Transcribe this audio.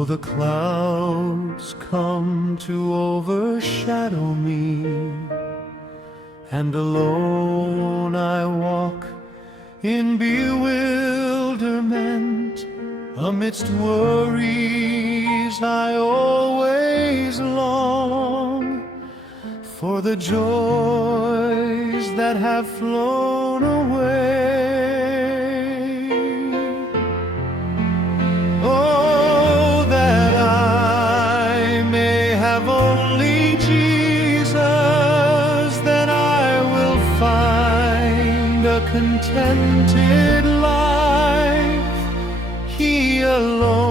Though the clouds come to overshadow me, and alone I walk in bewilderment, amidst worries I always long for the joys that have flown away. Oh, that I may have only Jesus, then I will find a contented life. He alone